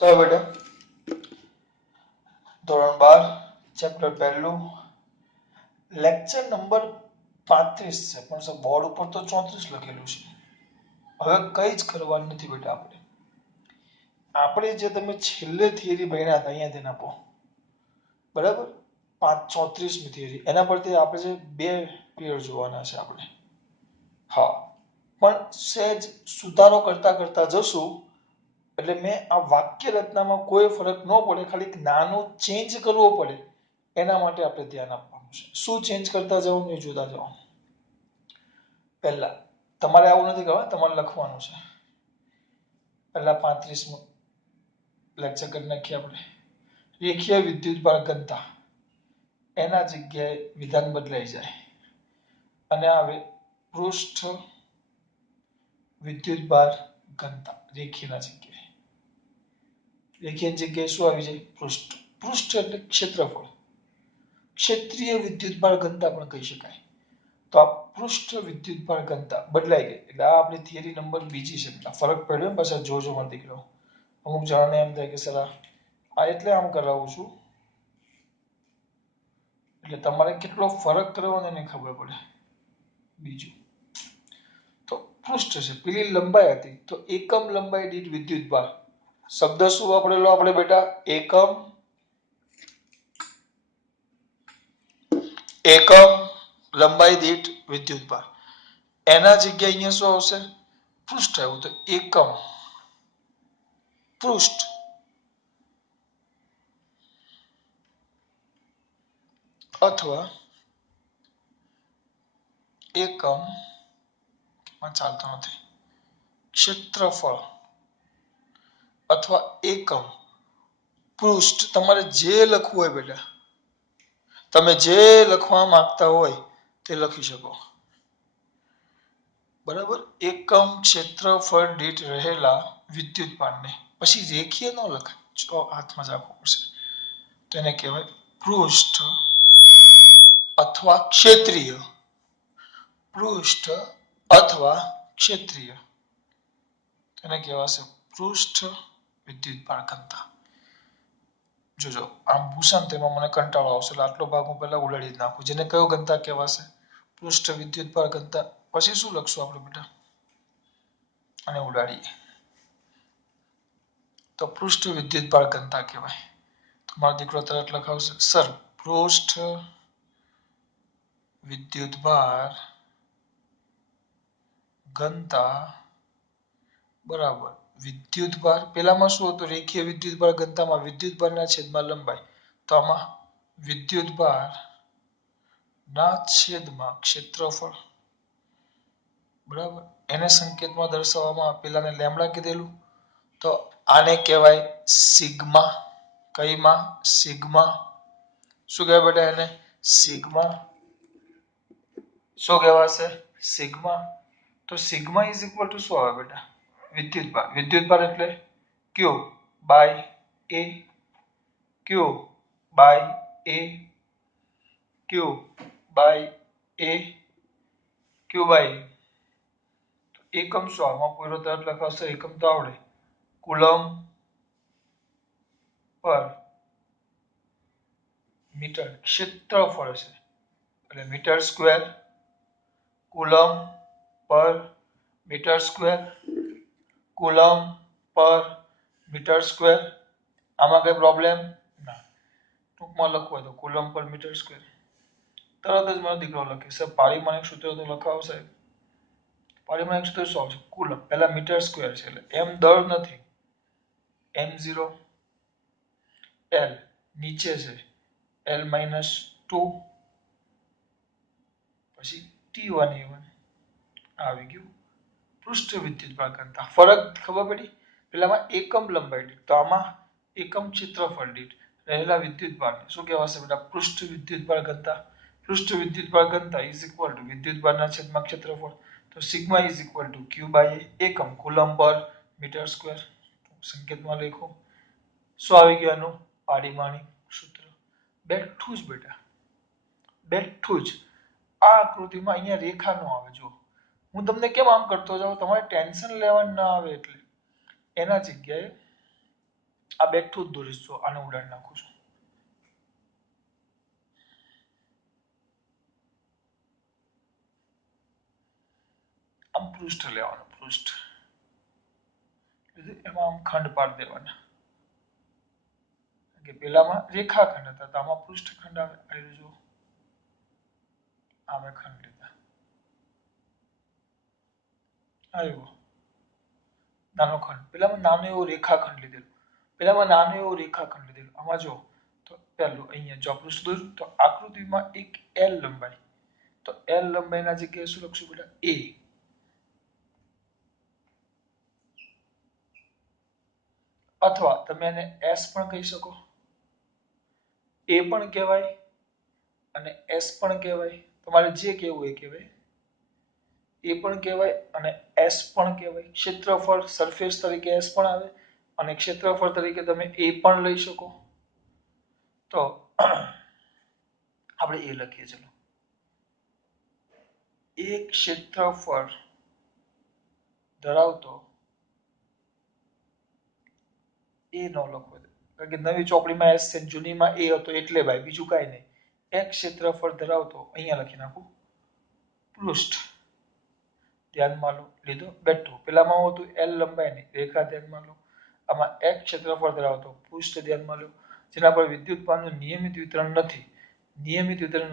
તો બેટા ધોરણ 12 ચેપ્ટર પહેલું લેક્ચર નંબર 35 છે પણ બોર્ડ ઉપર તો 34 લખેલું છે. હવે કઈ જ કરવાનું નથી બેટા. આપણે જે તમે છેલ્લે થિયરી ભણ્યા હતા અહીંયા ધ્યાન આપો. બરાબર 34મી થિયરી એના પરથી આપણે જે બે પીરિયડ જોવાના છે આપણે. હા પણ સહેજ સુધારો કરતા કરતા જશું એટલે મેં આ વાક્ય રચનામાં કોઈ ફરક ન પડે, ખાલી એક નાનો ચેન્જ કરવો પડે એના માટે આપણે ધ્યાન આપવાનું છે. શું ચેન્જ કરતા જવાનું એ જોતા જાઓ. પહેલા તમારે આવું નથી કરવા, તમારે લખવાનું છે. પહેલા 35મો લેક્ચર કરી નાખીએ આપણે. રેખીય વિદ્યુતભાર ઘનતા એના જગ્યાએ વિધાન બદલાઈ જાય અને આવે પૃષ્ઠ વિદ્યુતભાર ઘનતા. રેખીયના જગ્યાએ રેખીયની જગ્યાએ શું આવી જાય? પૃષ્ઠ. પૃષ્ઠ એટલે ક્ષેત્રફળ. ક્ષેત્રીય વિદ્યુતભાર ઘનતા પણ કહી શકાય. તો આ પૃષ્ઠ વિદ્યુતભાર ઘનતા બદલાઈ ગઈ એટલે આ આપણી થિયરી નંબર બીજી છે. ફરક પડ્યો ને પાછા જોજો મારા દીકરો. અમુક જણાને એમ થાય કે સર આ એટલે આમ કરાવું છું એટલે તમારે કેટલો ફરક કરવાનો એને ખબર પડે. બીજું તો પૃષ્ઠ છે, પેલી લંબાઈ હતી તો એકમ લંબાઈ દીઠ વિદ્યુતભાર. શબ્દ શું વાપરેલો આપણે બેટા? એકમ લંબાઈ દીઠ વિદ્યુતભાર. એના જગ્યાએ અહીંયા શું આવશે? પૃષ્ઠ આવ્યું તો એકમ પૃષ્ઠ અથવા એકમ ચાલતો નથી ક્ષેત્રફળ અથવા એકમ પૃષ્ઠ. તમારે જે લખવું હોય બેટા, તમે જે લખવા માંગતા હોય તે લખી શકો. બરાબર. એકમ ક્ષેત્રફળ દીઠ રહેલા વિદ્યુતભારને પછી રેખીય ન લખાય, હાથમાં જ રાખવું પડશે. તેને કહેવાય પૃષ્ઠ અથવા ક્ષેત્રીય. પૃષ્ઠ અથવા ક્ષેત્રીય તેને કહેવાશે પૃષ્ઠ વિદ્યુતભાર ઘનતા. જોજો આમ ભૂષણ તેમાં મને કંટાળો આવશે એટલે આટલો ભાગ હું પહેલા ઉડાડી જ નાખું. જેને કયો ઘનતા કહેવાશે? પૃષ્ઠ વિદ્યુતભાર ઘનતા. પછી શું લખશું આપણે બેટા? અને ઉડાડીએ તો પૃષ્ઠ વિદ્યુતભાર ઘનતા કહેવાય. તમારો દીકરો તરત લખાવશે સર પૃષ્ઠ વિદ્યુતભાર ઘનતા બરાબર વિદ્યુતભાર. પેલામાં શું હતું? રેખીય વિદ્યુતભાર ઘનતામાં વિદ્યુતભારના છેદમાં લંબાઈ. તો આમાં વિદ્યુતભાર ના છેદમાં ક્ષેત્રફળ. બરાબર. એને સંકેતમાં દર્શાવવામાં પેલાને લેમ્બડા કીધેલું તો આને કહેવાય સિગ્મા. કઈમાં? સિગ્મા. શું કહેવાય બેટા એને? સિગ્મા. શું કહેવાશે? સિગ્મા. તો સિગ્મા ઇઝ ઇક્વલ ટુ શું આવે બેટા? વિદ્યુતભાર. વિદ્યુતભાર એટલે Q by A. Q by A. Q by A. Q by એકમ શું? આમાં પૂરો તરત લખાવશે. એકમ તો આવડે. Coulomb per metre. ક્ષેત્રફળ છે એટલે metre square. Coulomb per metre square. Coulomb per metre square. આમાં કઈ પ્રોબ્લેમ ના. ટૂંકમાં લખવું હોય તો કુલમ પર મીટર સ્ક્વેર. તરત જ મારો દીકરો લખે સર પારિમાણિક સૂત્ર તો લખાવો સાહેબ. પારિમાણિક સૂત્ર શું આવશે? કુલમ. પહેલા મીટર સ્ક્વેર છે એટલે એમ દળ નથી. m0 l નીચે છે l-2 પછી t1 a1 આવી ગયું. પૃષ્ઠ વિદ્યુતભાર ઘનતા. ફરક ખબર પડી? પેલામાં એકમ લંબાઈ દીઠ તો આમાં એકમ ક્ષેત્રફળ દીઠ રહેલા વિદ્યુતભારને શું કહેવાશે બેટા? પૃષ્ઠ વિદ્યુતભાર ઘનતા. પૃષ્ઠ વિદ્યુતભાર ઘનતા ઇઝ ઇક્વલ ટુ વિદ્યુતભારના છેદમાં ક્ષેત્રફળ. તો sigma is equal to Q by એકમ કુલમ પર મીટર સ્ક્વેર. સંકેતમાં લખો. શું આવી ગયું આનું? પારિમાણિક સૂત્ર. બેઠું જ બેટા, બેઠું જ. આ આકૃતિમાં અહીંયા રેખા નો આવે. જો હું તમને કેમ આમ કરતો જાઉં? તમારે ટેન્શન લેવાનું ના આવે એટલે. એના જગ્યાએ આ બેઠું જ દોરીશ, તો આને ઉડાડી નાખું છું. આમ પૃષ્ઠ લેવાનું, પૃષ્ઠ એમાં આમ ખંડ પાડી દેવાના, કે પેલામાં રેખાખંડ હતા તો આમાં પૃષ્ઠખંડ આવે. આવી જો આમે ખંડ લીધા, આવ્યો નાનો ખંડ. પેલામાં નાનો એવો રેખાખંડ લીધેલો, પેલામાં નાનો એવો રેખાખંડ લીધેલો. આમાં જો તો પહેલું અહીંયા જો પૃષ્ઠ દોર્યું તો આકૃતિમાં એક એલ લંબાઈ, તો એલ લંબાઈના જગ્યાએ શું લખશું બેટા? એ. અથવા તમે એને એસ પણ કહી શકો, એ પણ કહેવાય અને એસ પણ કહેવાય. તમારે જે કહેવું એ કહેવાય. એ પણ કહેવાય અને એસ પણ કહેવાય. ક્ષેત્રફળ સરફેસ તરીકે એસ પણ આવે અને ક્ષેત્રફળ તરીકે તમે એ પણ લઈ શકો. તો આપણે એ લખીએ. ચલો, એક ક્ષેત્રફળ ધરાવતો, એ ન લખવો, કારણ કે નવી ચોપડીમાં એસ છે, જૂનીમાં એ હતો એટલે ભાઈ, બીજું કાંઈ નહીં. એક ક્ષેત્રફળ ધરાવતો, અહીંયા લખી નાખું, પૃષ્ઠ ધ્યાનમાં લો, લીધો, બેઠું. પેલામાં હું હતું એલ લંબાઈની રેખા ધ્યાનમાં લો, આમાં એક ક્ષેત્રફળ ધરાવતો પૃષ્ઠ ધ્યાનમાં લો, જેના પર વિદ્યુતભારનું નિયમિત વિતરણ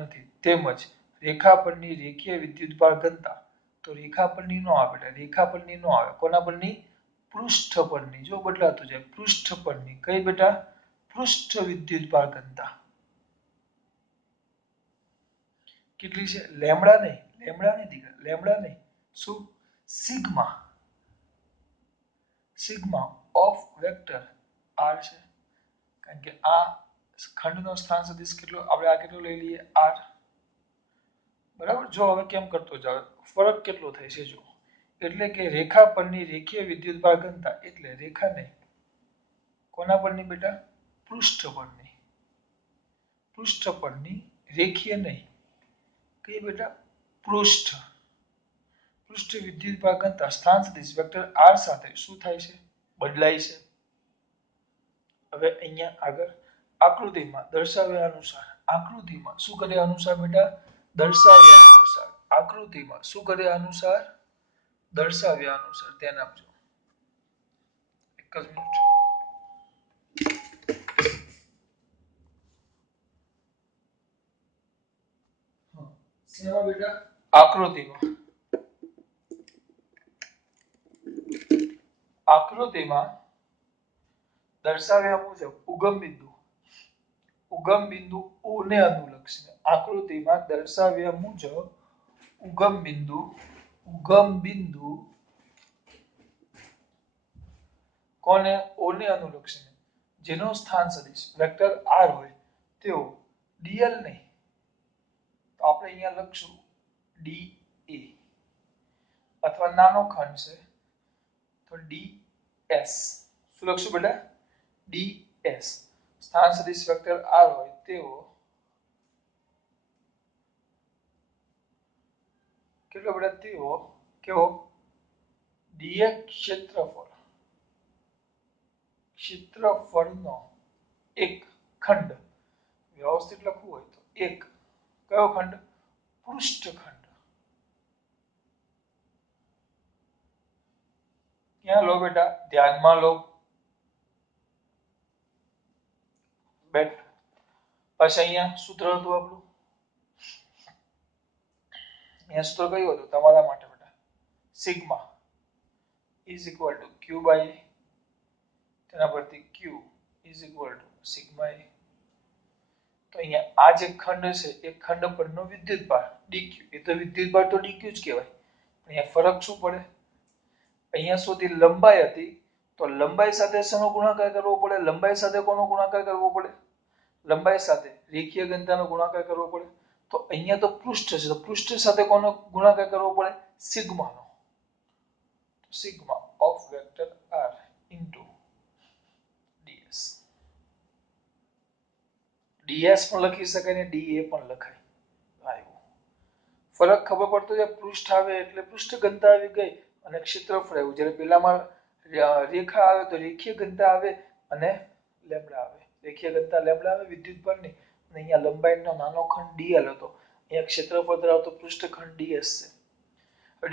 નથી, તેમજ રેખા પરની રેખીય વિદ્યુતભાર ઘનતા. તો રેખા પરની નો આવે, રેખા પરની નો આવે. કોના પરની? પૃષ્ઠ પરની. જો બદલાતું જાય, પૃષ્ઠ પરની. કઈ બેટા? પૃષ્ઠ વિદ્યુતભાર ઘનતા કેટલી છે? લેમડા નહીં, દીકરા, લેમડા નહીં. શું? Sigma. Sigma of vector r છે, કારણ કે આ ખંડનો સ્થાન સદિશ કેટલો, આપણે આ કેટલો લઈ લઈએ? આર. બરાબર. જો હવે કેમ કરતો જાવ, ફરક કેટલો થાય છે જો. એટલે કે રેખા પરની રેખીય વિદ્યુતભાર ઘનતા, એટલે રેખા નહીં, કોના પરની બેટા? પૃષ્ઠ પરની. પૃષ્ઠ પરની રેખીય નહીં, કઈ બેટા? પૃષ્ઠ. પૃષ્ઠ વિદ્યુતભાર ઘનતા સ્થાન સદિશ વેક્ટર આર સાથે શું થાય છે? બદલાય છે. હવે અહીંયા આગળ આકૃતિમાં દર્શાવ્યા અનુસાર, આકૃતિમાં શું કર્યા અનુસાર બેટા? દર્શાવ્યા અનુસાર. આકૃતિમાં શું કર્યા અનુસાર? દર્શાવ્યા અનુસાર. ધ્યાન આપજો. એક જ મિનિટ. શેમાં બેટા? આકૃતિમાં. આકૃતિમાં દર્શાવ્યા મુજબ ઉગમ બિંદુ O ને અનુલક્ષીને, આકૃતિમાં દર્શાવ્યા મુજબ ઉગમ બિંદુ કોને? O ને અનુલક્ષીને, જેનો સ્થાન સદિશ વેક્ટર r હોય તેઓ dl નહીં, તો આપણે અહીંયા લખશું dA, અથવા નાનો ખંડ છે તો ds. શું લખશું બેટા? ds. સ્થાન સદિશ વેક્ટર r હોય તેઓ કેટલો બેટા? તેઓ કેવો? dx ક્ષેત્રફળનો એક ખંડ. વ્યવસ્થિત લખવું હોય તો એક કયો ખંડ? પૃષ્ઠખંડ. ક્યાં લો બેટા? ધ્યાનમાં લો. બેટ. પછી અહીંયા સૂત્ર હતું આપણું, અહીંયા સૂત્ર કયું હતું તમારા માટે બેટા? Sigma is equal to Q by A. તેના પરથી Q is equal to sigma A. તો અહીંયા આ જે ખંડ છે એ ખંડ પરનો વિદ્યુતભાર dq, એ તો વિદ્યુતભાર તો dq જ કહેવાય. અહીંયા ફરક શું પડે? અહીંયા સુધી લંબાઈ હતી, તો લંબાઈ સાથે શેનો ગુણાકાર કરવો પડે? લંબાઈ સાથે કોનો ગુણાકાર કરવો પડે? લંબાઈ સાથે રેખીય ઘનતાનો ગુણાકાર કરવો પડે. તો અહીંયા તો પૃષ્ઠ છે, તો પૃષ્ઠ સાથે કોનો ગુણાકાર કરવો પડે? સિગ્માનો. Sigma of vector r into ds. ds પણ લખી શકાય ને da પણ લખાય. આવ્યું ફરક ખબર પડતો છે? પૃષ્ઠ આવે એટલે પૃષ્ઠ ઘનતા આવી ગઈ અને ક્ષેત્રફળ આવ્યું. જ્યારે પેલામાં રેખા આવે તો રેખીય ઘનતા આવે અને લેમ્બડા આવે, રેખીય ઘનતા લેમ્બડા આવે વિદ્યુતભારની, અને અહીંયા લંબાઈનો નાનો ખંડ dl હતો, અહીંયા ક્ષેત્રફળ ધરાવતો પૃષ્ઠખંડ ds છે.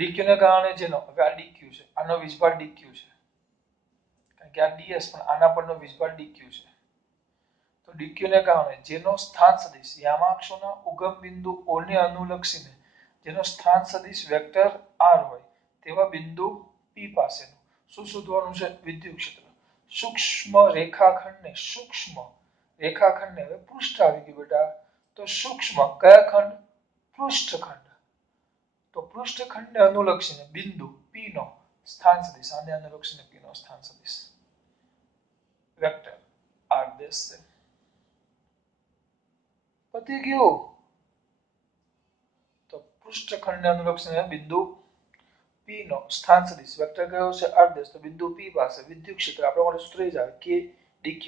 dq ને કારણે જેનો હવે આ dq છે, આનો વીજભાર dq છે, કારણ કે આ ds પણ આના પરનો વીજભાર dq છે. તો dq ને કારણે જેનો સ્થાન સદિશ યામાક્ષોના ઉગમ બિંદુ O ને અનુલક્ષીને જેનો સ્થાન સદિશ વેક્ટર r હોય તેવા બિંદુ P પાસેનું શું શોધવાનું છે? વિદ્યુત ક્ષેત્ર. સૂક્ષ્મ રેખાખંડને હવે પૃષ્ઠ આવી ગયું બેટા, તો સૂક્ષ્મ કયા ખંડ? પૃષ્ઠખંડ. તો પૃષ્ઠખંડને અનુલક્ષીને બિંદુ P નો સ્થાન સદિશ, આને અનુલક્ષીને P નો સ્થાન સદિશ વેક્ટર r દેશ છે. પતી ગયું. તો પૃષ્ઠખંડને અનુલક્ષીને બિંદુ P નો સ્થાન સદિશ વેક્ટર કયો છે? r દેશ. તો બિંદુ P પાસે વિદ્યુત ક્ષેત્ર આપણા માટે સૂત્ર જ આવે k dq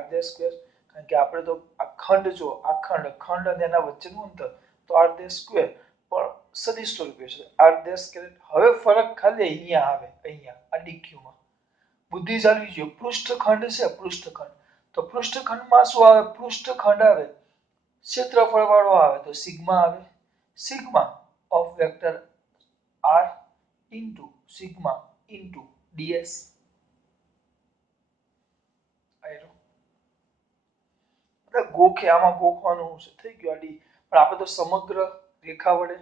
r દેશ સ્ક્વેર, કારણ કે આપણે તો આ ખંડ જો આ ખંડ અને એના વચ્ચેનું અંતર તો r દેશ સ્ક્વેર પણ સદિશ સ્વરૂપે છે r દેશ સ્ક્વેર. હવે ફરક ખાલી અહીંયા આવે, અહીંયા આ dq માં બુદ્ધિ જાળવી જો. પૃષ્ઠખંડ છે, પૃષ્ઠખંડ, તો પૃષ્ઠખંડમાં શું આવે? પૃષ્ઠખંડ આવે, ક્ષેત્રફળ વાળો આવે, તો સિગ્મા આવે, sigma of vector r into sigma into ds. ગોખે આમાં ગોખવાનું છે, થઈ ગયું આ ડી, પણ આપણે તો સમગ્ર રેખા વડે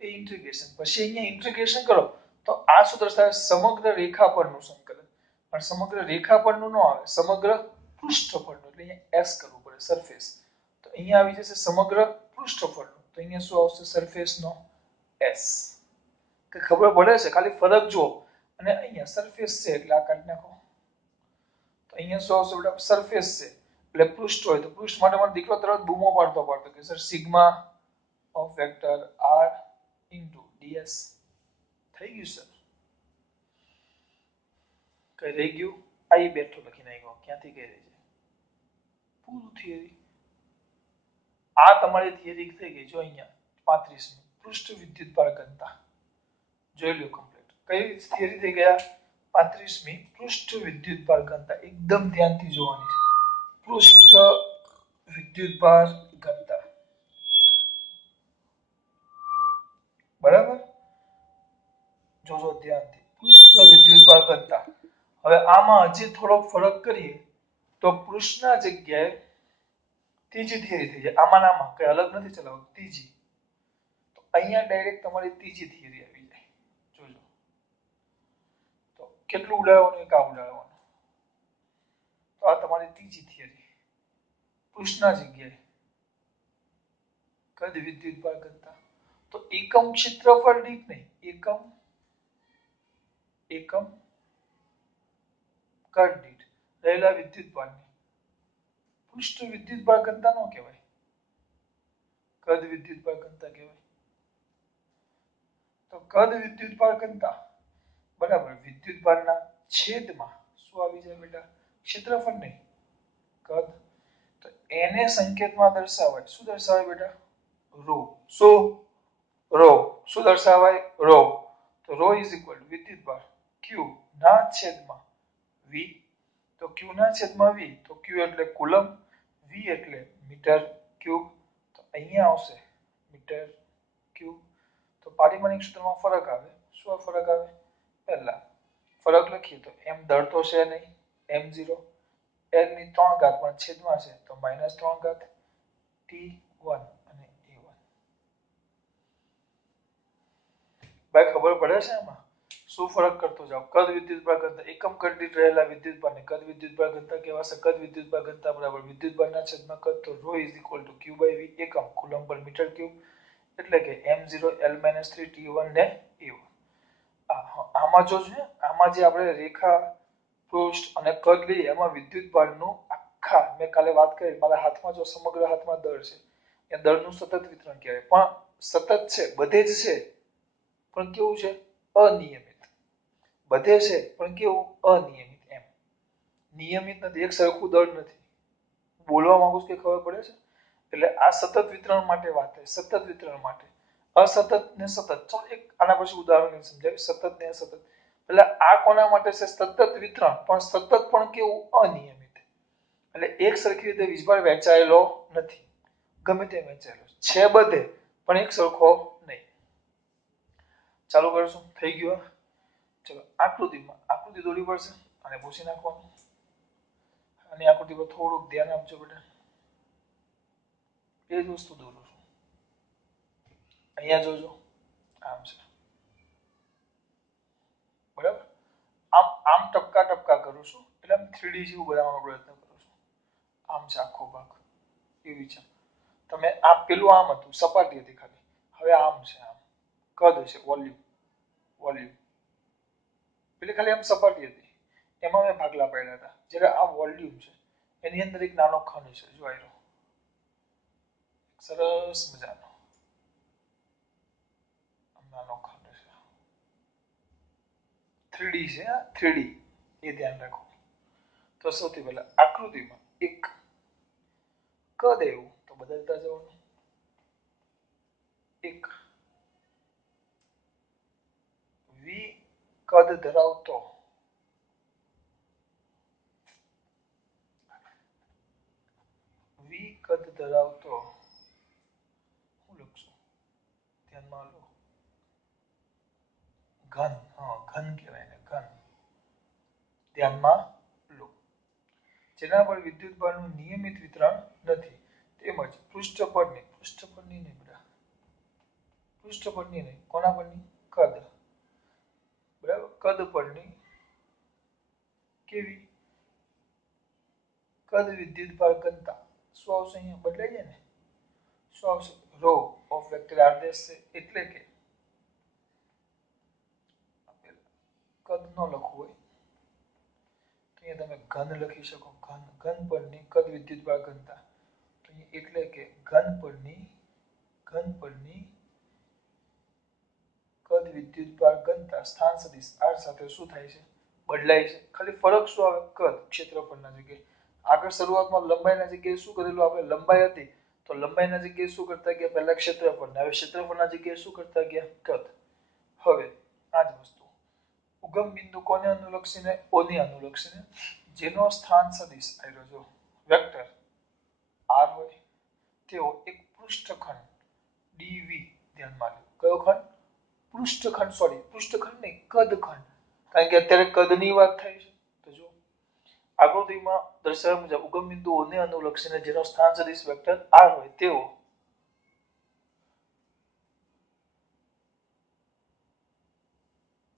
એ ઇન્ટિગ્રેશન, પછી અહીંયા ઇન્ટિગ્રેશન કરો તો આ શું દર્શાવે? સમગ્ર રેખા પરનું સંકલન. પણ સમગ્ર રેખા પરનું ન આવે, સમગ્ર પૃષ્ઠફળનું, એટલે અહીંયા s કરવું પડે, સરફેસ. તો અહીંયા આવી જશે સમગ્ર પૃષ્ઠફળનું, તો અહીંયા શું આવશે? સરફેસનો s. કે ખબર પડે છે? ખાલી ફરક જુઓ. અને અહીંયા સરફેસ છે એટલે આ કાઢી નાખો, તો અહીંયા શું આવશે બેટા? સરફેસ છે એટલે પૃષ્ઠ હોય, તો પૃષ્ઠ માટે મારો દીકરો તરત બૂમો પાડતો કે sir sigma of vector r into ds. થઈ ગયું સર? કઈ રહી ગયું? આઈ બેઠો લખી નાખ્યો, ક્યાંથી કઈ રહી જાય? પૂરું થિયરી. આ તમારી થિયરી થઈ ગઈ. જો અહીંયા 35 પૃષ્ઠ વિદ્યુતભાર ઘનતા જોઈ લો કમ્પ્લીટ. કઈ થિયરી થઈ ગયા? 35મી પૃષ્ઠ વિદ્યુતભાર ઘનતા. એકદમ ધ્યાનથી જોવાની છે. પૃષ્ઠ વિદ્યુતભાર ઘનતા, બરાબર? જોજો ધ્યાનથી. પૃષ્ઠ વિદ્યુતભાર ઘનતા. હવે આમાં હજી થોડો ફરક કરીએ તો પૃષ્ઠના જગ્યાએ ત્રીજી થિયરી થઈ જાય. આમાં કઈ અલગ નથી ચલાવવાનું, ત્રીજી. તો અહીંયા ડાયરેક્ટ તમારી ત્રીજી થિયરી આવી જાય. જોજો તો કેટલું ઉડાડવાનું, એક આ ઉડાડવાનું. તો આ તમારી ત્રીજી થિયરી. પૃષ્ઠના જગ્યાએ કદ વિદ્યુતભાર ઘનતા, તો એકમ ક્ષેત્રફળ દીઠ નહીં, એકમ કદ દીઠ રહેલા વિદ્યુતભારની પૃષ્ઠ વિદ્યુતભાર ઘનતા નો કહેવાય, કદ વિદ્યુતભાર ઘનતા કહેવાય. તો કદ વિદ્યુતભાર ઘનતા બરાબર વિદ્યુતભારના છેદમાં શું આવી જાય બેટા? ક્ષેત્રફળ નહીં, કદ. તો એને સંકેતમાં દર્શાવાય, શું દર્શાવાય બેટા? રો. શું દર્શાવાય? રો. તો રો ઇઝ ઇક્વલ ટુ વિદ્યુતભાર q ના છેદમાં v. તો q ના છેદમાં v, તો q એટલે કુલમ, v એટલે મીટર ક્યુબ. તો અહીંયા આવશે મીટર ક્યુબ. તો પારિમાણિક સૂત્રમાં ફરક આવે. શું ફરક આવે? પહેલા ફરક લખીએ તો m દળ તો છે નહીં, m0, l ની 3 ઘાત પણ છેદમાં છે તો -3 ઘાત, t1 અને a1. ભાઈ ખબર પડે છે આમાં? શું ફરક કરતો જાવ? કદ વિદ્યુતભાર ઘનતા, એકમ કદ દીઠ રહેલા વિદ્યુતભારને કદ વિદ્યુતભાર ઘનતા કહેવાશે. કદ વિદ્યુતભાર ઘનતા બરાબર વિદ્યુતભારના છેદમાં કદ, તો ρ q / v એકમ કુલમ પર મીટર ક્યુબ, એટલે કે m0 l-3 t1 ને a1. આમાં જો છે, આમાં જે આપણે રેખા, પૃષ્ઠ અને કદ લઈએ એમાં વિદ્યુતભારનું આખા મેં કાલે વાત કરી, મારા હાથમાં જો સમગ્ર હાથમાં દળ છે એ દળનું સતત વિતરણ કહેવાય. પણ સતત છે, બધે જ છે, પણ કેવું છે? અનિયમિત. બધે છે પણ કેવું? અનિયમિત. એમ નિયમિત નથી, એક સરખું દળ નથી. બોલવા માંગુ છું કે ખબર પડે છે? એટલે આ સતત વિતરણ માટે વાત છે, સતત વિતરણ માટે. અસતત ને સતત. ચાલો એક આના પછી ઉદાહરણ સમજાવી. સતત ને અસતત. એટલે આ કોના માટે છે? સતત વિતરણ, પણ સતત પણ કેવું? અનિયમિત. એટલે એક સરખી રીતે વીજભાર વહેંચાયેલો નથી, ગમે તે વહેંચાયેલો છે બધે પણ એક સરખો નહીં. ચાલુ કરશું, થઈ ગયું. ચલો આકૃતિમાં આકૃતિ દોરવી પડશે અને ભૂસી નાખવાનું. અને આકૃતિ પર થોડુંક ધ્યાન આપજો બેટા. એ જ વસ્તુ દોરું છું. અહીંયા જોજો, આમ છે બરાબર. આમ આમ ટપકા ટપકા કરું છું એટલે આમ 3D જેવું બનાવવાનો પ્રયત્ન કરું છું. આમ છે આખો ભાગ એવી છે. તમે આ પેલું આમ હતું, સપાટી હતી ખાલી, હવે આમ છે, આમ કદ છે, વોલ્યુમ વોલ્યુમ. પેલી ખાલી આમ સપાટી હતી, એમાં મેં ભાગલા પાડ્યા હતા. જ્યારે આ વોલ્યુમ છે, એની અંદર એક નાનો ખંડ છે, જો આવ્યો સરસ મજાનો નાનો ખંડ છે. 3D છે, 3D એ ધ્યાન રાખો. તો સૌથી પહેલા આકૃતિમાં એક કદ એવું તો બદલતા જવાનું. એક વી કદ ધરાવતો વી કદ ધરાવતો હું લખશું, ધ્યાનમાં લો, ઘન. હા, ઘન કહેવાય ને, ઘન. ધ્યાનમાં લો. જેના પર વિદ્યુત ભારનું નિયમિત વિતરણ નથી, તેમજ પૃષ્ઠ પરની નહીં બધા, પૃષ્ઠ પરની નહીં, કોના પરની? કદ. બરાબર, કદ પરની કેવી? કદ વિદ્યુત ભાર ઘનતા શું આવશે? અહીંયા બદલાઈ જાય ને, શું આવશે? Rho of vector r dash છે, એટલે કે કદ ન લખવું હોય તો અહીંયા તમે ઘન લખી શકો. ઘન પરની કદ વિદ્યુત ભાર ઘનતા, એટલે કે ઘન પરની કદ વિદ્યુત ભાર ઘનતા સ્થાન સદિશ r સાથે શું થાય છે? બદલાય છે. ખાલી ફરક શું આવે? કદ ક્ષેત્રફળના જગ્યાએ. આગળ શરૂઆતમાં લંબાઈના જગ્યાએ શું કરેલું આપણે? લંબાઈ હતી તો લંબાઈના જગ્યાએ શું કરતા ગયા? પહેલા ક્ષેત્રફળ, હવે ક્ષેત્રફળના જગ્યાએ શું કરતા ગયા? કદ. હવે આ જ વસ્તુ ઉગમ બિંદુ કોને અનુલક્ષીને? O ને અનુલક્ષીને, જેનો સ્થાન સદિશ આવ્યો જો વેક્ટર r હોય તેઓ એક પૃષ્ઠખંડ dv ધ્યાનમાં લો. કયો ખંડ? પૃષ્ઠખંડ. સોરી, પૃષ્ઠખંડ નહીં, કદખંડ, કારણ કે અત્યારે કદની વાત થાય છે. તો જો આકૃતિમાં દર્શાવ્યા મુજબ ઉગમ બિંદુ O ને અનુલક્ષીને જેનો સ્થાન સદિશ વેક્ટર r હોય તેઓ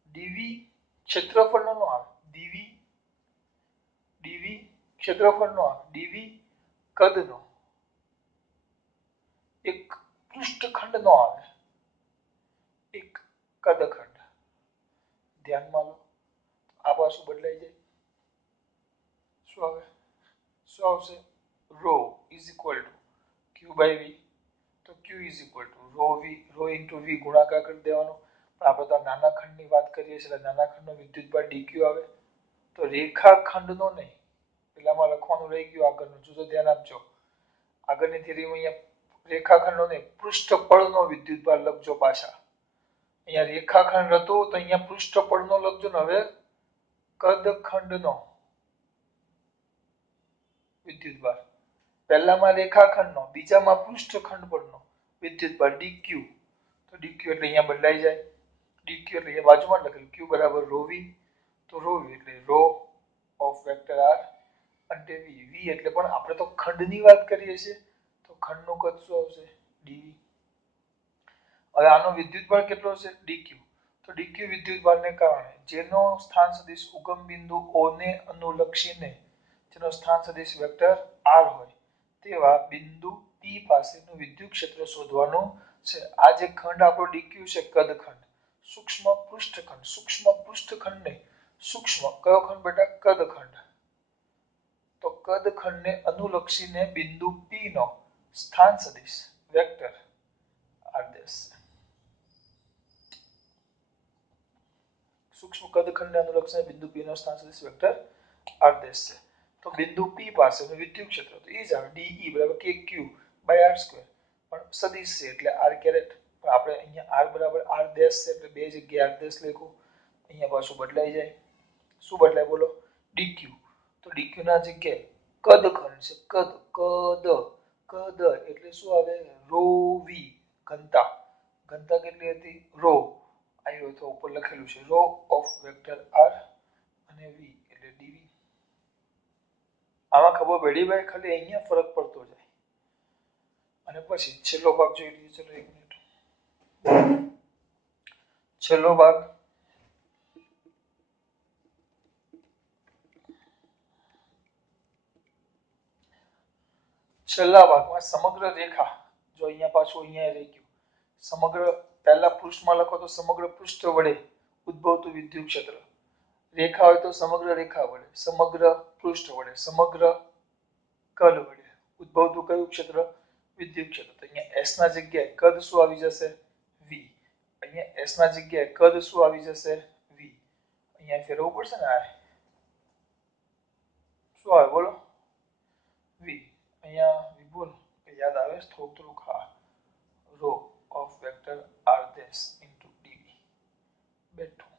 dv ક્ષેત્રફળનો નો આવે, dv ક્ષેત્રફળનો આવે, dv કદનો, એક પૃષ્ઠખંડનો આવે, એક કદખંડ. ધ્યાનમાં લો. આ પાછું બદલાઈ જાય. શું આવે? શું આવશે? Rho is equal to Q by V. તો Q is equal to rho into V ગુણાકાર કરી દેવાનો. આપણે તો નાના ખંડની વાત કરીએ છીએ, નાના ખંડનો વિદ્યુત ભાર dq આવે. તો રેખાખંડનો નહીં, પેલામાં લખવાનું રહી ગયું આગળનું, જો ધ્યાન આપજો. આગળની થિયરીમાં અહીંયા રેખાખંડનો નહીં, પૃષ્ઠફળનો વિદ્યુત ભાર લખજો પાછા. અહીંયા રેખાખંડ હતો તો અહીંયા પૃષ્ઠફળનો લખજો ને. હવે કદખંડનો વિદ્યુત ભાર, પહેલામાં રેખાખંડનો, બીજામાં પૃષ્ઠખંડ પરનો વિદ્યુત ભાર dq. તો dq એટલે અહીંયા બદલાઈ જાય. dq એટલે અહીંયા બાજુમાં લખેલું q બરાબર રો v. તો રો v એટલે રો ઓફ વેક્ટર r અને v એટલે પણ આપણે તો ખંડની વાત કરીએ છીએ તો ખંડનું કદ શું આવશે? dv. હવે આનો વિદ્યુત ભાર કેટલો છે? dq. તો dq વિદ્યુત ભારને કારણે જેનો સ્થાન સદિશ ઉગમ બિંદુ O ને અનુલક્ષીને જેનો સ્થાન સદિશ વેક્ટર r હોય તેવા બિંદુ P પાસેનું વિદ્યુત ક્ષેત્ર શોધવાનું છે. આ જે ખંડ આપણો dq છે, કદખંડ, સૂક્ષ્મ પૃષ્ઠખંડ નહીં, સૂક્ષ્મ કયો ખંડ બેટા? કદખંડ. તો કદખંડને અનુલક્ષીને બિંદુ P નો સ્થાન સદિશ વેક્ટર r ડેશ છે. સૂક્ષ્મ કદખંડને અનુલક્ષીને બિંદુ P નો સ્થાન સદિશ વેક્ટર r ડેશ છે. તો બિંદુ P પાસેનું વિદ્યુત ક્ષેત્ર તો એ જ આવે dE બરાબર kq બાય r સ્ક્વેર. પણ સદિશ છે એટલે r કેરેટ. પણ આપણે અહીંયા r બરાબર r ડેશ છે એટલે બે જગ્યાએ r ડેશ લખ્યું. અહીંયા પાછું બદલાઈ જાય. શું બદલાય બોલો? dq. તો dq ના જગ્યાએ કદ ખંડ છે, કદ કદ કદ એટલે શું આવે રો વી ઘનતા, ઘનતા કેટલી હતી રો, આવ્યો તો ઉપર લખેલું છે રો ઓફ વેક્ટર આર અને વી એટલે ડીવી. આમાં ખબર પડી ભાઈ, ખાલી અહીંયા ફરક પડતો જાય. અને પછી છેલ્લો ભાગ જોઈ લઈએ. ચલો 1 મિનિટ. છેલ્લો ભાગ છેલ્લા ભાગમાં સમગ્ર રેખા, જો અહીંયા પાછું અહીંયા રહી ગયું, સમગ્ર પહેલા પૃષ્ઠમાં લખો તો સમગ્ર પૃષ્ઠ વડે ઉદ્ભવતું વિદ્યુત ક્ષેત્ર, રેખા હોય તો સમગ્ર રેખા વડે, સમગ્ર પૃષ્ઠ વડે, સમગ્ર કદ વડે ઉદ્ભવતું કયું ક્ષેત્ર વિદ્યુત ક્ષેત્ર. તો અહીંયા S ના જગ્યાએ કદ શું આવી જશે V, અહીંયા S ના જગ્યાએ કદ શું આવી જશે V, અહીંયા ફેરવવું પડશે ને, આ શું આવે બોલો V, અહીંયા વિપુલ યાદ આવે થોડુંક હા, rho of vector r dash into dv બેઠું.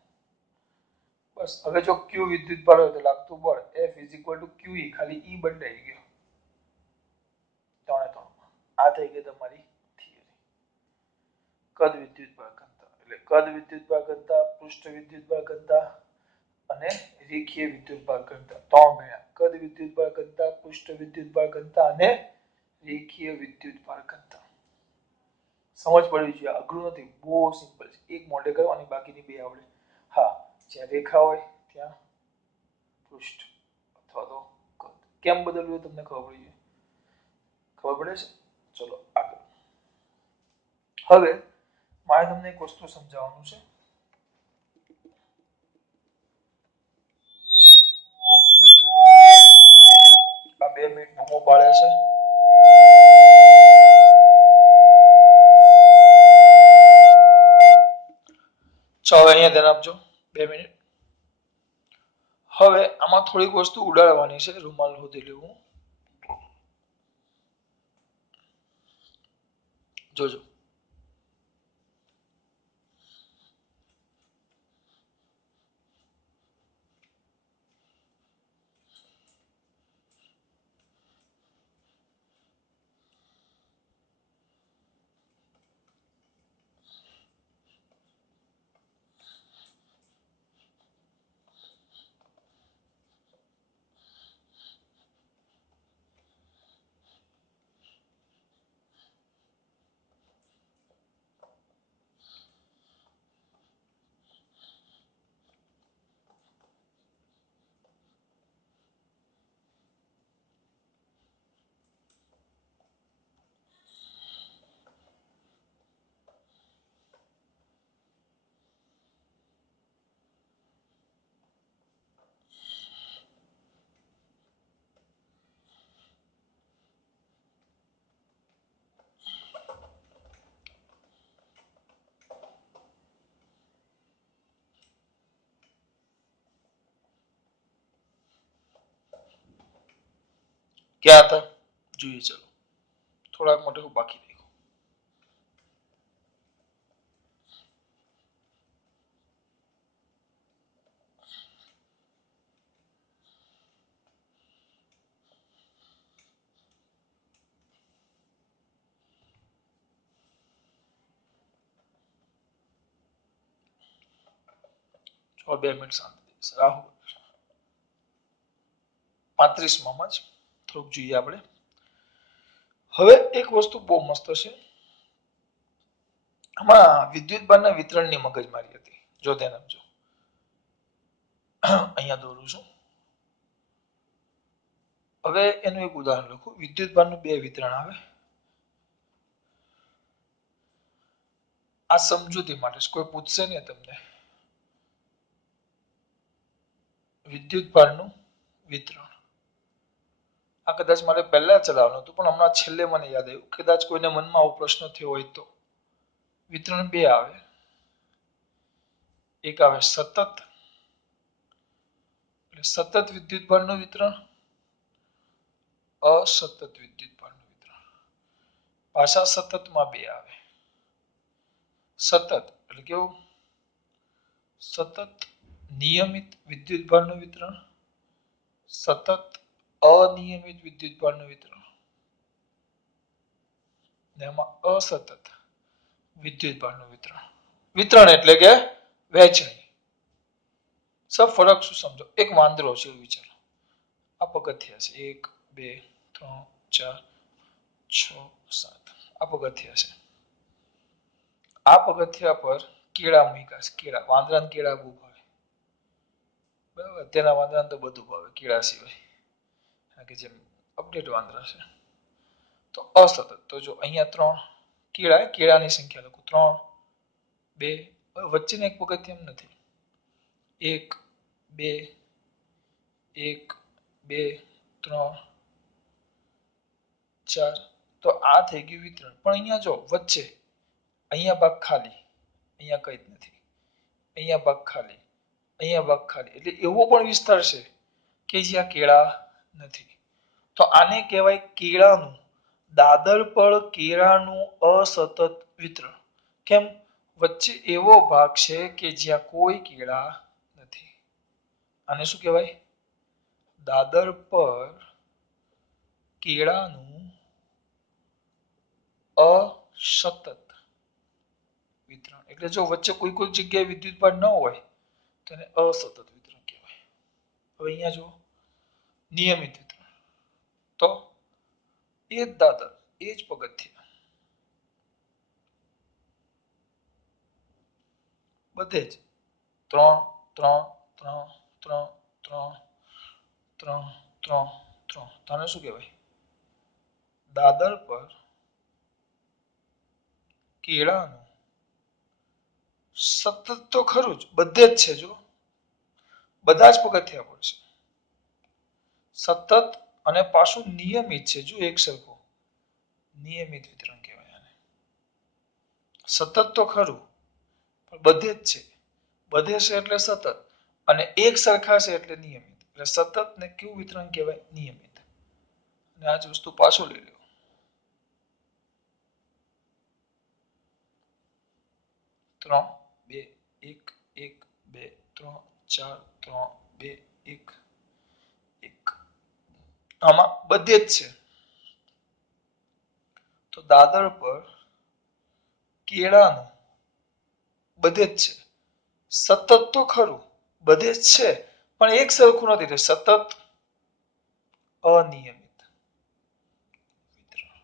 બસ હવે જો q વિદ્યુત ભાર હોય તો લાગતું બળ F is equal two QE, ખાલી E બદલાઈ ગયો ત્રણે ત્રણમાં. આ થઈ ગઈ તમારી થિયરી. કદ વિદ્યુત ભાર ઘનતા એટલે કદ વિદ્યુત ભાર ઘનતા, પૃષ્ઠ વિદ્યુત ભાર ઘનતા અને રેખીય વિદ્યુત ભાર ઘનતા, ત્રણ ભણ્યા. કદ વિદ્યુત ભાર ઘનતા, પૃષ્ઠ વિદ્યુત ભાર ઘનતા અને રેખીય વિદ્યુત ભાર ઘનતા. સમજ પડવી જોઈએ, અઘરું નથી, બહુ સિમ્પલ છે. એક મોઢે કરવાની, બાકીની બે આવડે. હા, જ્યાં રેખા હોય ત્યાં પૃષ્ઠ અથવા તો કદ. કેમ બદલવું તમને ખબર પડી જોઈએ, ખબર પડે છે. ચલો આગળ. હવે મારે તમને એક વસ્તુ સમજાવવાનું છે. આ 2 મિનિટ બૂમો પાડે છે. ચાલો અહીંયા ધ્યાન આપજો, 2 મિનિટ. હવે આમાં થોડીક વસ્તુ ઉડાડવાની છે, રૂમાલ હોધી લેવું. જોજો. ક્યાં હતા જોઈએ. ચલો થોડાક માટે હું બાકી રહી. ચલો 2 મિનિટ શાંતિ. રાહુલ 35માં જ થોડુંક જોઈએ આપણે. હવે એક વસ્તુ બહુ મસ્ત છે, આમાં વિદ્યુત ભારના વિતરણની મગજમારી હતી. જો ધ્યાન આપજો, અહીંયા દોરું છું. હવે એનું એક ઉદાહરણ લખું. વિદ્યુત ભારનું 2 વિતરણ આવે. આ સમજૂતી માટે કોઈ પૂછશે ને તમને, વિદ્યુત ભારનું વિતરણ. આ કદાચ મારે પહેલા ચલાવવાનું હતું, પણ હમણાં છેલ્લે મને યાદ આવ્યું, કદાચ કોઈને મનમાં આવો પ્રશ્ન થયો હોય તો. વિતરણ 2 આવે. એક આવે સતત, એટલે સતત વિદ્યુત ભારનું વિતરણ, અસતત વિદ્યુત ભારનું વિતરણ. પાછા સતતમાં 2 આવે. સતત એટલે કેવું, સતત નિયમિત વિદ્યુત ભારનું વિતરણ, સતત અનિયમિત વિદ્યુતભારનું વિતરણ ને આમાં અસતત વિદ્યુતભારનું વિતરણ. વિતરણ એટલે કે વહેંચણી. સબ ફરક શું સમજો? એક વાંદરો છે એવું વિચારો. આ પગથિયા છે 1 2 3 4 6 7 આ પગથિયા છે. આ પગથિયા પર કેળા મૂક્યા છે. કેળા વાંદરાને કેળા બહુ ભાવે. બરાબર, તેના વાંદરાને તો બધું ભાવે કેળા સિવાય. કારણ કે જેમ અપડેટ વાંદરા છે. તો અસતત તો જો અહીંયા 3 કેળા, કેળાની સંખ્યા લખું 3 2 વચ્ચેને એક પગથિયું નથી. 1 2 1 2 3 4 તો આ થઈ ગયું વિતરણ. પણ અહીંયા જો વચ્ચે અહીંયા ભાગ ખાલી, અહીંયા કંઈ જ નથી. અહીંયા ભાગ ખાલી, અહીંયા ભાગ ખાલી. એટલે એવો પણ વિસ્તાર છે કે જ્યાં કેળા નથી. તો આને કહેવાય કેળાનું દાદર પર કેળાનું અસતત વિતરણ. કેમ? વચ્ચે એવો ભાગ છે કે જ્યાં કોઈ કેળા નથી. આને શું કહેવાય? દાદર પર કેળાનું અસતત વિતરણ. એટલે જો વચ્ચે કોઈ કોઈ જગ્યાએ વિદ્યુતભાર ન હોય તો એને અસતત વિતરણ કહેવાય. હવે અહીંયા જો નિયમિત વિતરણ, તો એ જ દાદર, એ જ પગથિયા, બધે જ 3 3 3 3 3 3 3 3. તને શું કહેવાય? દાદર પર કેળાનું સતત તો ખરું જ, બધે જ છે. જો બધા જ પગથિયા પર છે સતત, અને પાછું નિયમિત છે. જો એક સરખું નિયમિત વિતરણ કહેવાય આને. સતત તો ખરું પણ બધે જ છે. બધે છે એટલે સતત, અને એક સરખા છે એટલે નિયમિત. એટલે સતત ને કેવું વિતરણ કહેવાય? નિયમિત. અને આ જ વસ્તુ પાછું લઈ લો. 3 2 1 1 2 3 4 3 2 1 1. આમાં બધે જ છે. તો દાદર પર કેળાનું બધે જ છે. સતત તો ખરું, બધે જ છે, પણ એક સરખું નથી. સતત અનિયમિત વિતરણ.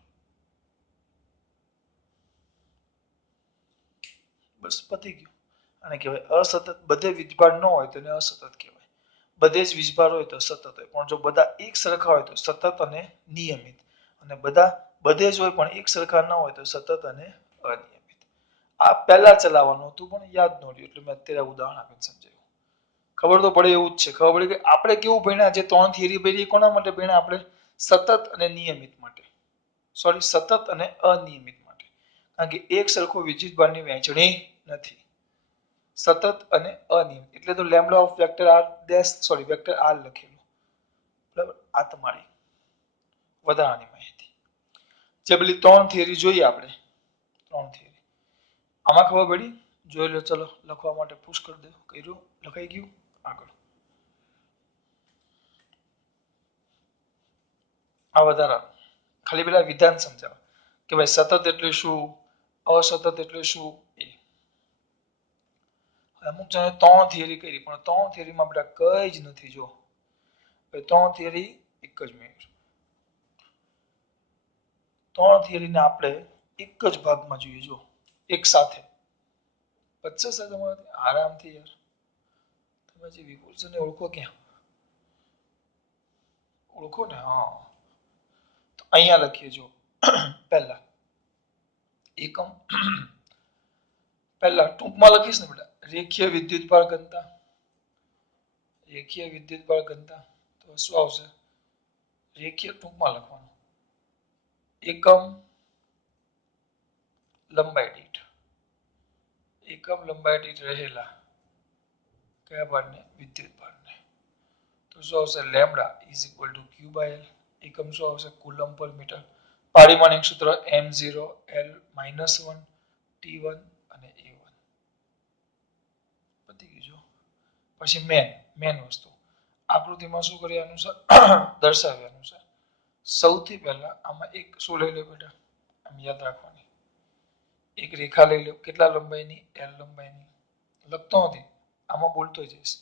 બસ પતી ગયું. આને કહેવાય અસતત. બધે વીજભાર ન હોય તો એને અસતત કહેવાય. બધે જ વીજભાર હોય તો સતત હોય. પણ જો બધા એક સરખા હોય તો સતત અને નિયમિત. અને બધા બધે જ હોય પણ એક સરખા ન હોય તો સતત અને અનિયમિત. આ પહેલા ચલાવવાનું હતું પણ યાદ ન રહ્યું એટલે મેં અત્યારે ઉદાહરણ આપીને સમજાવ્યું. ખબર તો પડે એવું જ છે. ખબર પડી કે આપણે કેવું ભણ્યા? જે 3 થિયરી ભણી કોના માટે ભણ્યા આપણે? સતત અને નિયમિત માટે. સોરી, સતત અને અનિયમિત માટે. કારણ કે એક સરખો વિદ્યુતભારની વહેંચણી નથી. સતત અને અનિયમિત એટલે તો lambda of vector r dash sorry vector r લખેલું. બરાબર, આ તમારી વધારાની માહિતી. જે પેલી 3 થિયરી જોઈએ આપણે, 3 થિયરી આમાં ખબર પડી? જોઈ લો. ચલો લખવા માટે પુશ કરી દો. કર્યું? લખાઈ ગયું? આગળ આ વધારાનું ખાલી પેલા વિધાન સમજાવો કે ભાઈ સતત એટલે શું, અસતત એટલે શું. એ અમુક જણે 3 થિયરી કરી પણ 3 થિયરીમાં બેટા કઈ જ નથી. જો 3 થિયરી એક જ મિનિટ, 3 થિયરીને આપણે એક જ ભાગમાં જોઈએ. જો એક સાથે 50 તમારાથી આરામથી. યાર તમે જે વિપુલ સરને ઓળખો ક્યાં? ઓળખો ને? હા, તો અહીંયા લખીએ. જો પહેલા એકમ પહેલા ટૂંકમાં લખીશ ને બેટા, રેખીય વિદ્યુતભાર ઘનતા. રેખીય વિદ્યુતભાર ઘનતા તો શું આવશે? રેખીય ટૂંકમાં લખવાનું એકમ લંબાઈ દીઠ. એકમ લંબાઈ દીઠ રહેલા કયા ભારને? વિદ્યુતભારને. તો શું આવશે? Lambda is equal to Q by l. એકમ શું આવશે? Coulomb per metre. પારિમાણિક સૂત્ર m0 l -1 t1 અને a1. પતી ગયું. પછી મેન વસ્તુ આકૃતિમાં શું કરીએ અનુસાર દર્શાવ્યા અનુસાર સૌથી પહેલા આમાં એક શું લઈ લો બેટા, આમ યાદ રાખવાની એક રેખા લઈ લો. કેટલા લંબાઈની? એલ લંબાઈની. લખતો નથી, આમાં બોલતો જઈશ.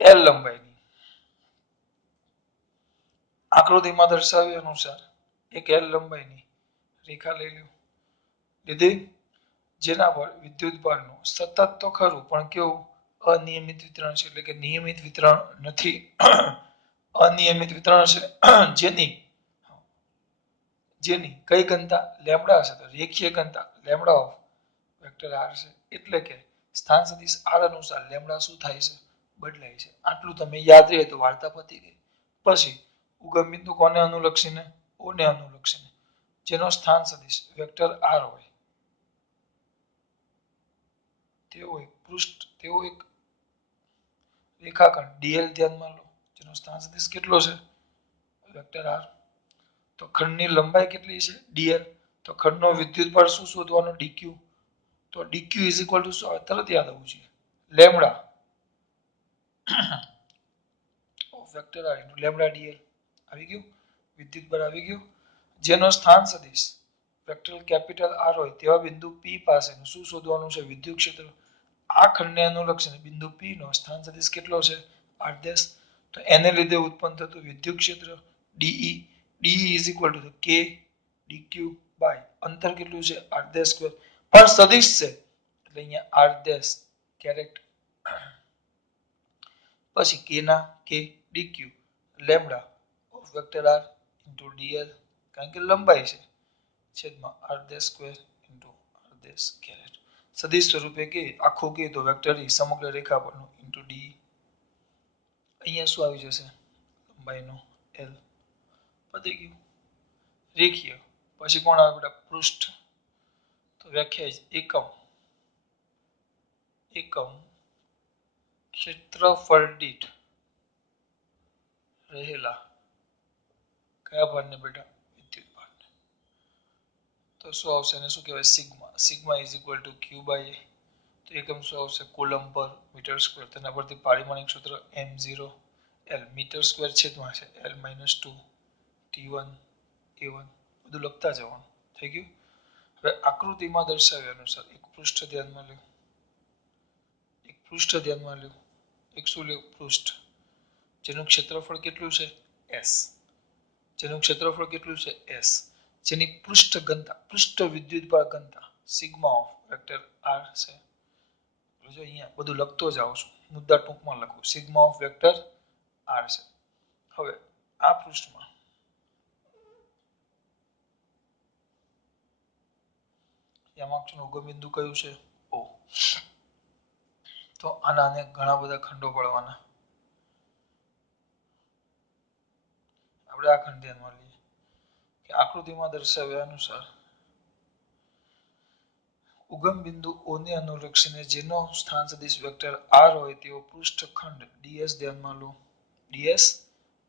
એલ લંબાઈની આકૃતિમાં દર્શાવ્યા અનુસાર એક એલ લંબાઈની રેખા લઈ લો. લીધી? જેના પર વિદ્યુત ભારનું સતત તો ખરું પણ કેવું અનિયમિત વિતરણ છે, એટલે કે નિયમિત વિતરણ નથી. અનિયમિત વિતરણ છે. જેની કઈ ઘનતા? લેમ્બડા હશે, તો રેખીય ઘનતા લેમ્બડા ઓફ વેક્ટર આર છે. એટલે કે સ્થાન સદિશ આર અનુસાર લેમ્બડા શું થાય છે? બદલાય છે. આટલું તમે યાદ રહે તો વાર્તા પતી ગઈ. પછી ઉગમ બિંદુ કોને અનુલક્ષીને? ઓ ને અનુલક્ષીને, જેનો સ્થાન સદિશ વેક્ટર આર હોય તેવો એક રેખાખંડ ડીએલ ધ્યાનમાં લો, જેનો સ્થાન સદિશ કેટલો છે? Vector r. તો ખંડની લંબાઈ કેટલી છે? ડીએલ. તો ખંડનો વિદ્યુતભાર શું શોધવાનો? ડીક્યુ. તો ડીક્યુ ઇઝ ઇક્વલ ટુ શું? તરત યાદ આવવું જોઈએ, lambda of vector R into lambda dl. આવી ગયું વિદ્યુતભાર, આવી ગયું. જેનો સ્થાન સદિશ વેક્ટર કેપિટલ આર હોય તેવા બિંદુ પી પાસેનું શું શોધવાનું છે? વિદ્યુત ક્ષેત્ર. આ ખંડને અનુલક્ષીને બિંદુ પી નો સ્થાન સદિશ કેટલો છે? R dash. તો એને લીધે ઉત્પન્ન થતું વિદ્યુત ક્ષેત્ર dE. DE is equal to k dq by અંતર કેટલું છે? R dash square. પણ સદિશ છે એટલે અહીંયા આર ડેશ કેરેક્ટ. પછી કે ના કે dq lambda of vector R into dl, કારણ કે લંબાઈ છે, છેદમાં r dash square into R dash caret. સદિશ સ્વરૂપે કે આખું કે તો વેક્ટર ઈ સમગ્ર રેખા પરનું ઇન્ટુ ડી. અહીંયા શું આવી જશે? લંબાઈનો એલ. પતી ગયું. રેખીય. પછી કોણ આવે બેટા? પૃષ્ઠ. તો વ્યાખ્યા એકમ ક્ષેત્રફળ દીઠ રહેલા કયા ભારને બેટા? વિદ્યુત ભારને. તો શું આવશે? એને શું કહેવાય? Sigma. Sigma is equal to Q by A. તો એકમ શું આવશે? Coulomb per metre square. તેના પરથી પારિમાણિક સૂત્ર m0 l મીટર સ્ક્વેર છેદમાં છે l - 2 t1 a1. બધું લખતા જવાનું. થઈ ગયું. હવે આકૃતિમાં દર્શાવ્યા અનુસાર એક પૃષ્ઠ ધ્યાનમાં લો. એક શું લ્યો? પૃષ્ઠ. જેનું ક્ષેત્રફળ કેટલું છે? s. જેનું ક્ષેત્રફળ કેટલું છે? s. જેની પૃષ્ઠ ઘનતા, પૃષ્ઠ વિદ્યુતભાર ઘનતા સિગ્મા ઓફ વેક્ટર આર છે. જો અહીંયા બધું લખતો જાઉં છું, મુદ્દા ટૂંકમાં લખું. સિગ્મા ઓફ વેક્ટર આર છે. હવે આ પૃષ્ઠમાં યામાક્ષનું ઉગમ બિંદુ કયું છે? ઓ. તો આને ઘણા બધા ખંડો પડવાના. આપણે આ ખંડ ધ્યાનમાં લઈએ કે આકૃતિમાં દર્શાવ્યા અનુસાર ઉગમ બિંદુ ઓ ને અનુલક્ષીને જેનો સ્થાન સદિશ વેક્ટર આર હોય તેવો પૃષ્ઠખંડ ડીએસ ધ્યાનમાં લો. ડીએસ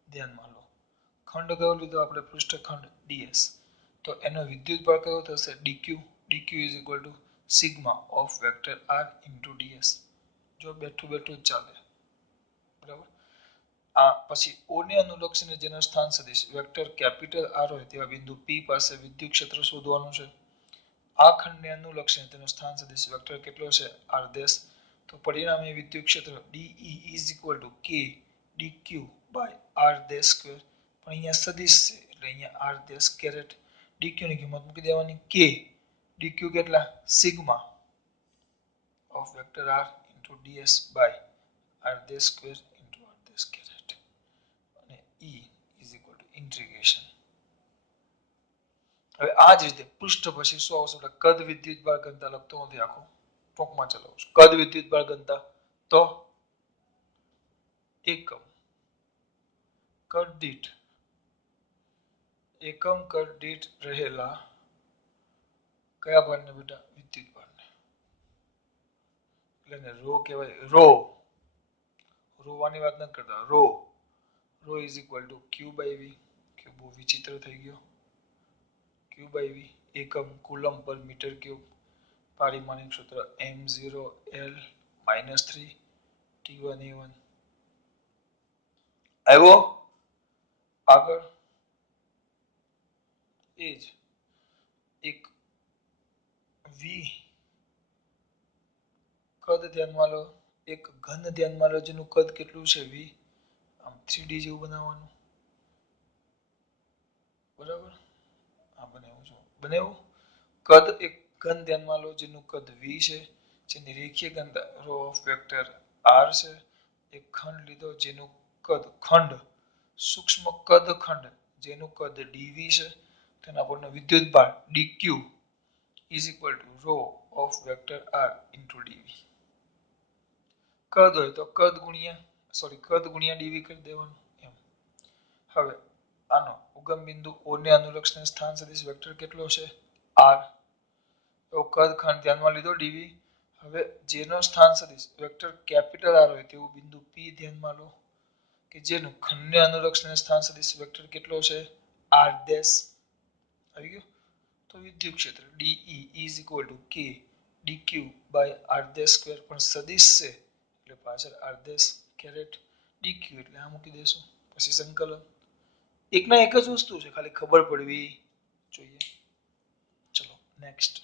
ધ્યાનમાં લો. ખંડ કયો લીધો આપણે? પૃષ્ઠખંડ ડીએસ. તો એનો વિદ્યુતભાર કયો થશે? Dq. Dq is equal to sigma of vector R into dS. જો બેઠું બેઠું જ ચાલે. બરાબર. આ પછી ઓ ને અનુલક્ષીને જેનો સ્થાન સદિશ વેક્ટર કેપિટલ આર હોય તેવા બિંદુ પી પાસે વિદ્યુત ક્ષેત્ર શોધવાનું છે. આ ખંડને અનુલક્ષીને તેનો સ્થાન સદિશ વેક્ટર કેટલો છે? R dash. તો પરિણામી વિદ્યુત ક્ષેત્ર dE is equal to k dq by R dash square. પણ અહીંયા સદિશ છે એટલે અહીંયા આર ડેશ કેરેટ. ડીક્યુ ની કિંમત મૂકી દેવાની કે. ડીક્યુ કેટલા? Sigma of vector R into DS by R dash square into R dash caret. અને E is equal to integration. હવે આ જ રીતે પૃષ્ઠ પછી શું આવશે? કદ વિદ્યુતભાર ઘનતા લખતો નથી, આખો ટૂંકમાં ચલાવું છું. કદ વિદ્યુતભાર ઘનતા તો એકમ કદ દીઠ રહેલા કયા ભારને બેટા? વિદ્યુતભારને. એટલે રો કહેવાય. રોવાની વાત નથી કરતા. Rho is equal to Q by V. Q બહુ વિચિત્ર થઈ ગયો. ક્યુ બાય વી એકમ કુલમ પર મીટર ક્યુબ. પારિમાણિક સૂત્ર m0 l - 3 t1 a1. આવ્યો આગળ એ જ એક વી કદ ધ્યાનમાં લો, એક ઘન ધ્યાનમાં લો જેનું કદ કેટલું છે વી, આમ 3D જેવું બનાવવાનું, બરાબર. આ બનાવ્યું છું, બનાવ્યું. કદ એક ઘન ધ્યાનમાં લો જેનું કદ વી છે, જેની રેખીય ઘનતા રો ઓફ વેક્ટર આર છે. એક ખંડ લીધો જેનું કદ ખંડ સૂક્ષ્મ કદ ખંડ જેનું કદ ડીવી છે, તેના પરનો વિદ્યુત ભાર dq is equal to rho of vector R into dV. કદ હોય તો કદ ગુણ્યા ડીવી કરી દેવાનું એમ. હવે આનો ઉગમ બિંદુ ઓ ને અનુલક્ષીને સ્થાન સદિશ વેક્ટર કેટલો છે આર. તો કદ ખંડ ધ્યાનમાં લીધો ડીવી. હવે જેનો સ્થાન સદિશ વેક્ટર કેપિટલ આર હોય તેવું બિંદુ પી ધ્યાનમાં લો કે જેનું ખંડને અનુલક્ષીને સ્થાન સદિશ વેક્ટર કેટલો છે આર ડેશ. આવી ગયું. તો વિદ્યુત ક્ષેત્ર DE is equal to K dq by r dash square પણ સદિશ છે એટલે પાછળ r dash કેરેટ dq એટલે આ મૂકી દેશું, પછી સંકલન. એકના એક જ વસ્તુ છે, ખાલી ખબર પડવી જોઈએ. ચલો નેક્સ્ટ.